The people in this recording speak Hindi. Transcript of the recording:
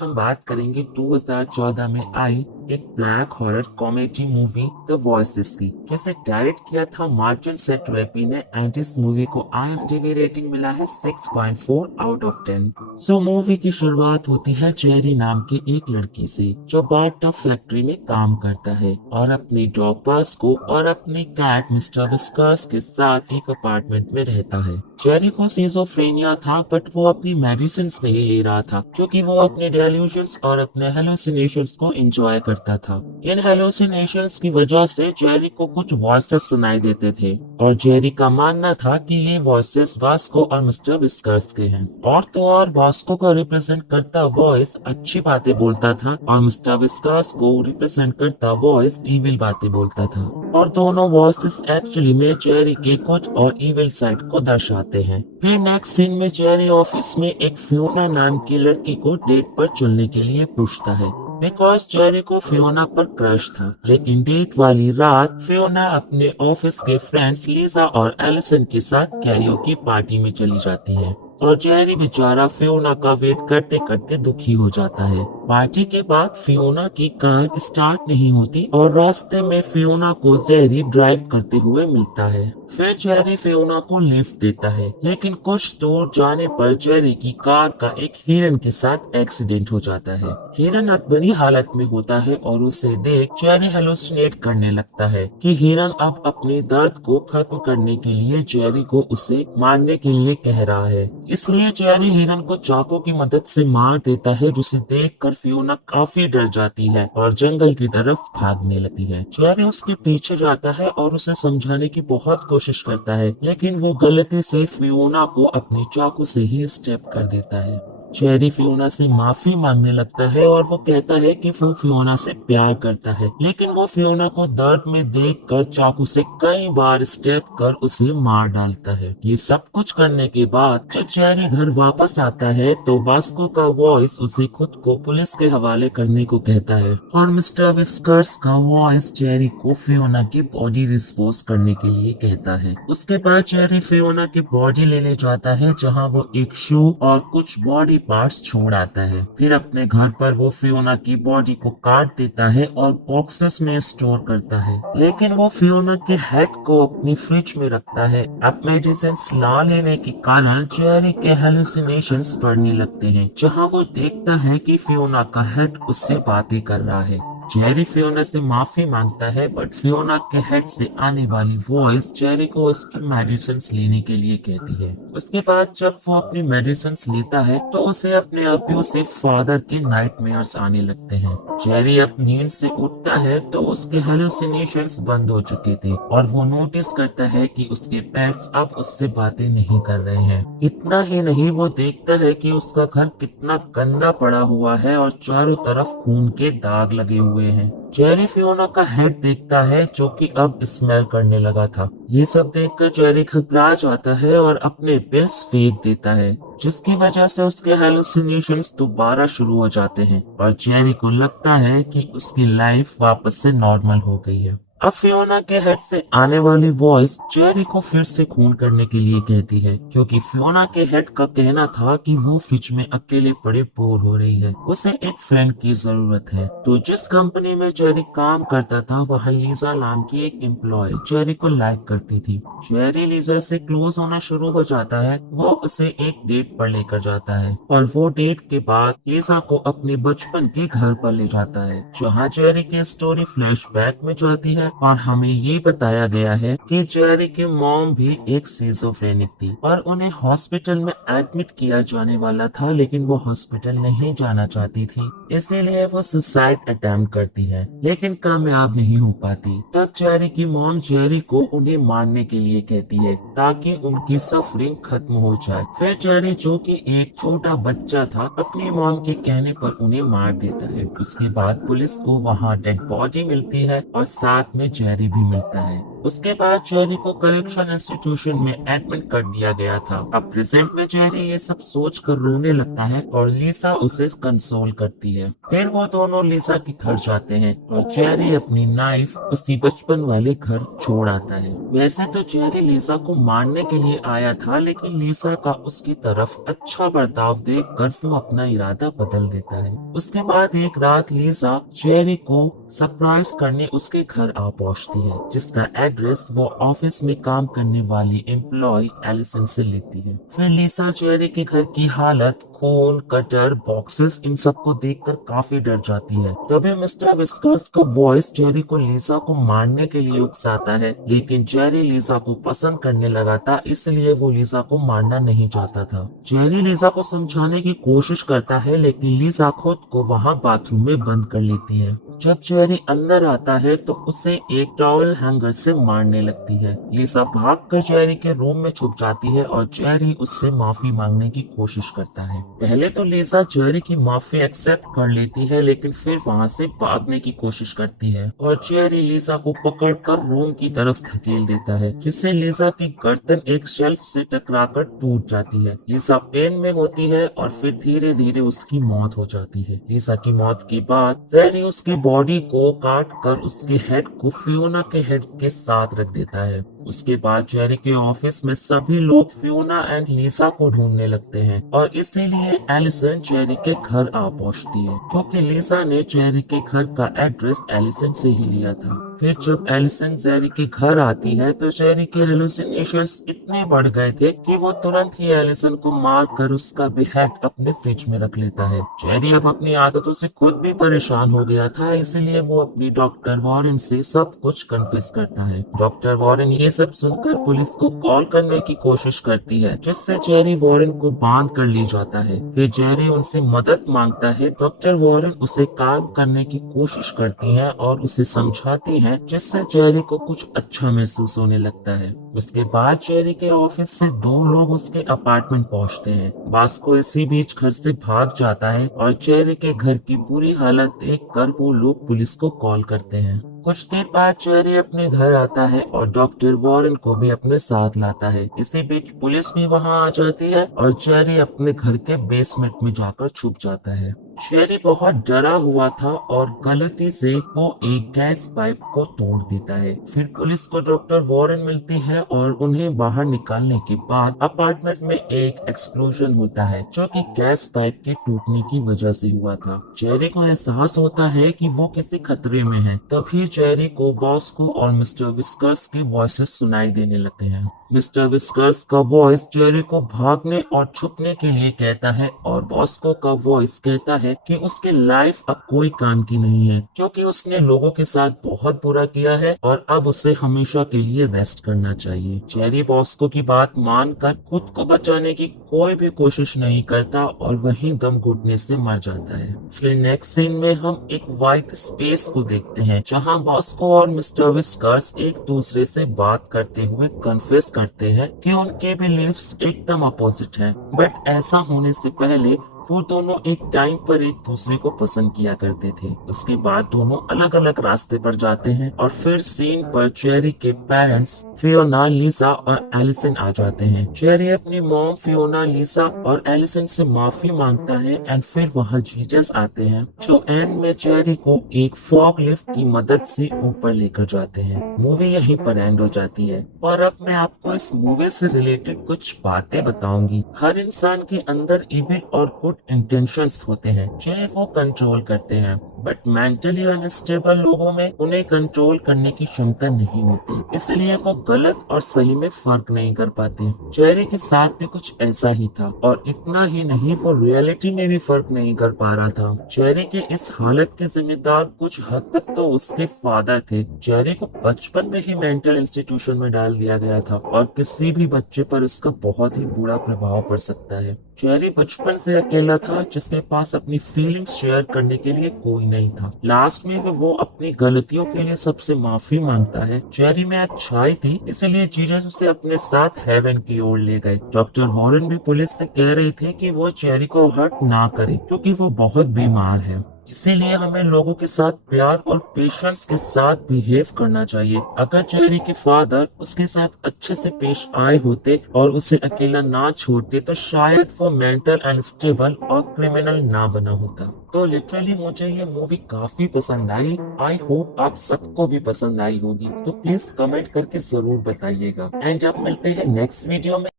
हम बात करेंगे 2014 में आई एक black horror comedy movie the voices की, जिसे डायरेक्ट किया था मार्टिन सेटरेपी ने एंड इस मूवी को IMDb रेटिंग मिला है 6.4 आउट ऑफ 10। सो मूवी की शुरुआत होती है चेरी नाम की एक लड़की से जो बाटा फैक्ट्री में काम करता है और अपनी डॉग बास को और अपनी कैट मिस्टर विस्कर्स के साथ एक अपार्टमेंट में रहता है। चेरी को सिजोफ्रेनिया था बट वो अपनी मेडिसिन नहीं ले रहा था क्योंकि वो अपने डेल्यूजन्स और अपने हेलुसिनेशंस को एंजॉय करता था। इन हेलुसिनेशंस की वजह से जेरी को कुछ वॉइसेस सुनाई देते थे और जेरी का मानना था कि ये वॉइसेस वास्को और मिस्टर विस्कर्स के हैं। और तो और वास्को को रिप्रेजेंट करता वॉइस अच्छी बातें बोलता था और मिस्टर विस्कर्स को रिप्रेजेंट करता वॉइस इविल बातें बोलता था। और दोनों वॉइसेस एक्चुअली में जेरी के कुछ और इविल साइड को दर्शाते हैं। फिर नेक्स्ट सीन में जेरी ऑफिस में एक फियोना नाम की लड़की को डेट पर चलने के लिए पूछता है बिकॉज जेरी को फियोना पर क्रश था। लेकिन डेट वाली रात फियोना अपने ऑफिस के फ्रेंड्स लीजा और एलिसन के साथ कैरियोकी पार्टी में चली जाती है और जेरी बेचारा फियोना का वेट करते करते दुखी हो जाता है। पार्टी के बाद फियोना की कार स्टार्ट नहीं होती और रास्ते में फियोना को जेरी ड्राइव करते हुए मिलता है। फिर जेरी फियोना को लिफ्ट देता है, लेकिन कुछ दूर जाने पर जेरी की कार का एक हिरन के साथ एक्सीडेंट हो जाता है। हिरन बुरी हालत में होता है और उसे देख जेरी हेलुसिनेट करने लगता है कि हिरन अब अपने दर्द को खत्म करने के लिए जेरी को उसे मारने के लिए कह रहा है। इसलिए जेरी हिरन को चाकू की मदद से मार देता है, जिसे देखकर फियोना काफी डर जाती है और जंगल की तरफ भागने लगती है। जेरी उसके पीछे जाता है और उसे समझाने की बहुत कोशिश करता है, लेकिन वो गलती से फियोना को अपनी चाकू से ही स्टेप कर देता है। जेरी फियोना से माफी मांगने लगता है और वो कहता है कि वो फियोना से प्यार करता है, लेकिन वो फियोना को दर्द में देखकर चाकू से कई बार स्टेप कर उसे मार डालता है। ये सब कुछ करने के बाद जब जेरी घर वापस आता है तो वास्को का वॉइस उसे खुद को पुलिस के हवाले करने को कहता है और मिस्टर विस्कर्स का वॉइस जेरी को फियोना की बॉडी डिस्पोज करने के लिए कहता है। उसके बाद जेरी फियोना की बॉडी लेने जाता है, जहाँ वो एक शू और कुछ बॉडी पार्ट्स छोड़ आता है। फिर अपने घर पर वो फियोना की बॉडी को काट देता है और बॉक्सेस में स्टोर करता है, लेकिन वो फियोना के हेड को अपनी फ्रिज में रखता है। अब मेडिसिन ला लेने के कारण जेरी के हेलुसिनेशंस बढ़ने लगते हैं, जहां वो देखता है कि फियोना का हेड उससे बातें कर रहा है। जेरी फियोना से माफी मांगता है बट फियोना के हेड से आने वाली वॉइस जेरी को उसकी मेडिसिन लेने के लिए कहती है। उसके बाद जब वो अपनी मेडिसिन लेता है तो उसे अपने अब्यूसिव फादर के नाइटमेयर्स आने लगते हैं। जेरी अब नींद से उठता है तो उसके हेलुसिनेशंस बंद हो चुके थे और वो नोटिस करता है कि उसके पेट्स अब उससे बातें नहीं कर रहे हैं। इतना ही नहीं, वो देखता है कि उसका घर कितना गंदा पड़ा हुआ है और चारों तरफ खून के दाग लगे हुए हैं। जेरी फियोना का हेड देखता है जो कि अब स्मेल करने लगा था। ये सब देखकर जेरी घबरा जाता है और अपने पिल्स फेंक देता है, जिसकी वजह से उसके हेलुसिनेशंस दोबारा शुरू हो जाते हैं और जेरी को लगता है कि उसकी लाइफ वापस से नॉर्मल हो गई है। अब फियोना के हेड से आने वाली वॉइस जेरी को फिर से खून करने के लिए कहती है, क्योंकि फियोना के हेड का कहना था कि वो फ्रिज में अकेले पड़े बोर हो रही है, उसे एक फ्रेंड की जरूरत है। तो जिस कंपनी में जेरी काम करता था वह लीजा नाम की एक एम्प्लॉय जेरी को लाइक करती थी। जेरी लीजा से क्लोज होना शुरू हो जाता है। वो उसे एक डेट पर लेकर जाता है और वो डेट के बाद लीजा को अपने बचपन के घर पर ले जाता है, जहाँ जेरी की स्टोरी फ्लैशबैक में जाती है और हमें ये बताया गया है कि जेरी की मॉम भी एक सिजोफ्रेनिक थी और उन्हें हॉस्पिटल में एडमिट किया जाने वाला था, लेकिन वो हॉस्पिटल नहीं जाना चाहती थी, इसीलिए वो सुसाइड अटेम्प्ट करती है लेकिन कामयाब नहीं हो पाती। तब जेरी की मॉम जेरी को उन्हें मारने के लिए कहती है ताकि उनकी सफरिंग खत्म हो जाए। फिर जेरी जो कि एक छोटा बच्चा था अपनी मॉम के कहने पर उन्हें मार देता है। उसके बाद पुलिस को वहाँ डेड बॉडी मिलती है और साथ में जेरी भी मिलता है। उसके बाद चेरी को करेक्शन इंस्टीट्यूशन में एडमिट कर दिया गया था। अब प्रेजेंट में चेरी ये सब सोच कर रोने लगता है और लिसा उसे कंसोल करती है। फिर वो दोनों लिसा के घर जाते हैं और चेरी अपनी नाइफ उसी बचपन वाले घर छोड़ आता है। वैसे तो चेरी लिसा को मारने के लिए आया था, लेकिन लिसा का उसकी तरफ अच्छा बर्ताव देखकर वो अपना इरादा बदल देता है। उसके बाद एक रात लिसा चेरी को सरप्राइज करने उसके घर आ पहुंचती है, जिसका एड्रेस वो ऑफिस में काम करने वाली एम्प्लॉय एलिसन से लेती है। फिर लिसा चेरी के घर की हालत, खून, कटर, बॉक्सेस, इन सब को देखकर काफी डर जाती है। तभी मिस्टर विस्कर्स का वॉइस चेरी को लिसा को मारने के लिए उकसाता है, लेकिन चेरी लिसा को पसंद करने लगा था, इसलिए वो लिसा को मारना नहीं चाहता था। चेरी लिसा को समझाने की कोशिश करता है, लेकिन लिसा खुद को वहाँ बाथरूम में बंद कर लेती है। जब चेरी अंदर आता है तो उसे एक टॉवल हैंगर से मारने लगती है। लिसा भागकर चेरी के रूम में छुप जाती है और चेरी उससे माफी मांगने की कोशिश करता है। पहले तो लिसा चेरी की माफी एक्सेप्ट कर लेती है, लेकिन फिर वहाँ से भागने की कोशिश करती है और चेरी लिसा को पकड़कर रूम की तरफ धकेल देता है, जिससे लिसा की गर्दन एक शेल्फ से टकराकर टूट जाती है। लिसा पेन में होती है और फिर धीरे धीरे उसकी मौत हो जाती है। लिसा की मौत के बाद चेरी उसकी बॉडी को काट कर उसके हेड को फियोना के हेड के साथ रख देता है। उसके बाद चेरी के ऑफिस में सभी लोग फियोना एंड लिसा को ढूंढने लगते हैं और इसीलिए एलिसन चेरी के घर आ पहुंचती है, क्योंकि लिसा ने चेरी के घर का एड्रेस एलिसन से ही लिया था। फिर जब एलिसन चेरी के घर आती है तो चेरी के हेलुसिनेशंस इतने बढ़ गए थे कि वो तुरंत ही एलिसन को मार कर उसका भी हेड अपने फ्रिज में रख लेता है। चेरी अब अपनी आदतों से खुद भी परेशान हो गया था, इसलिए वो अपनी डॉक्टर वॉरेन से सब कुछ कन्फेस करता है। डॉक्टर वॉरेन ये सब सुनकर पुलिस को कॉल करने की कोशिश करती है, जिससे चेरी वॉरेन को बांध कर ले जाता है। फिर चेरी उनसे मदद मांगता है। डॉक्टर वॉरेन उसे काम करने की कोशिश करती है और उसे समझाती है, जिससे चेरी को कुछ अच्छा महसूस होने लगता है। उसके बाद चेरी के ऑफिस से दो लोग उसके अपार्टमेंट पहुंचते हैं। बास्को इसी बीच घर से भाग जाता है और चेरी के घर की बुरी हालत देखकर वो लोग पुलिस को कॉल करते हैं। कुछ देर बाद चेरी अपने घर आता है और डॉक्टर वॉरेन को भी अपने साथ लाता है। इसी बीच पुलिस भी वहां आ जाती है और चेरी अपने घर के बेसमेंट में जाकर छुप जाता है। चेरी बहुत डरा हुआ था और गलती से वो एक गैस पाइप को तोड़ देता है। फिर पुलिस को डॉक्टर वॉरेन मिलती है और उन्हें बाहर निकालने के बाद अपार्टमेंट में एक एक्सप्लोजन होता है, जो कि गैस पाइप के टूटने की वजह से हुआ था। चेरी को एहसास होता है कि वो किसी खतरे में है। तभी चेरी को बॉस्को और मिस्टर विस्कर्स के वॉइसेस सुनाई देने लगते हैं। मिस्टर विस्कर्स का वॉइस चेरी को भागने और छुपने के लिए कहता है और बॉस्को का वॉइस कहता है कि उसकी लाइफ अब कोई काम की नहीं है, क्योंकि उसने लोगों के साथ बहुत बुरा किया है और अब उसे हमेशा के लिए रेस्ट करना चाहिए। चेरी बॉस्को की बात मानकर खुद को बचाने की कोई भी कोशिश नहीं करता और वहीं दम घुटने से मर जाता है। फिर नेक्स्ट सीन में हम एक व्हाइट स्पेस को देखते हैं, जहां बॉस्को और मिस्टर विस्कर्स एक दूसरे से बात करते हुए कन्फेस करते हैं कि उनके बिलीफ्स एकदम अपोजिट हैं, बट ऐसा होने से पहले वो दोनों एक टाइम पर एक दूसरे को पसंद किया करते थे। उसके बाद दोनों अलग अलग रास्ते पर जाते हैं और फिर सीन पर चेरी के पेरेंट्स फियोना, लिसा और एलिसन आ जाते हैं। चेरी अपनी मॉम, फियोना, लिसा और एलिसन से माफी मांगता है एंड फिर वहाँ जीसस आते हैं, जो एंड में चेरी को एक फॉग लिफ्ट की मदद से ऊपर लेकर जाते हैं। मूवी यहीं पर एंड हो जाती है और अब मैं आपको इस मूवी से रिलेटेड कुछ बातें बताऊंगी। हर इंसान के अंदर इविल और गुड इंटेंशंस होते हैं, जिन्हें वो कंट्रोल करते हैं, बट मेंटली अनस्टेबल लोगों में उन्हें कंट्रोल करने की क्षमता नहीं होती, इसलिए वो गलत और सही में फर्क नहीं कर पाते। चेरी के साथ भी कुछ ऐसा ही था और इतना ही नहीं, वो रियलिटी में भी फर्क नहीं कर पा रहा था। चेरी के इस हालत के जिम्मेदार कुछ हद तक तो उसके फादर थे। चेरी को बचपन में ही मेंटल इंस्टीट्यूशन में डाल दिया गया था और किसी भी बच्चे पर इसका बहुत ही बुरा प्रभाव पड़ सकता है। चेरी बचपन से अकेला था, जिसके पास अपनी फीलिंग्स शेयर करने के लिए कोई नहीं था। लास्ट में वो अपनी गलतियों के लिए सबसे माफी मांगता है। चेरी में अच्छाई थी, इसलिए जीसस उसे अपने साथ हेवन की ओर ले गए। डॉक्टर वॉरेन भी पुलिस से कह रही थी कि वो चेरी को हर्ट ना करे, क्योंकि वो बहुत बीमार है। इसीलिए हमें लोगों के साथ प्यार और पेशेंस के साथ बिहेव करना चाहिए। अगर जेरी के फादर उसके साथ अच्छे से पेश आए होते और उसे अकेला ना छोड़ते तो शायद वो मेंटल अनस्टेबल और क्रिमिनल ना बना होता। तो लिटरली मुझे ये मूवी काफी पसंद आई। आई होप आप सबको भी पसंद आई होगी। तो प्लीज कमेंट करके जरूर बताइएगा। एंड अब मिलते हैं नेक्स्ट वीडियो में।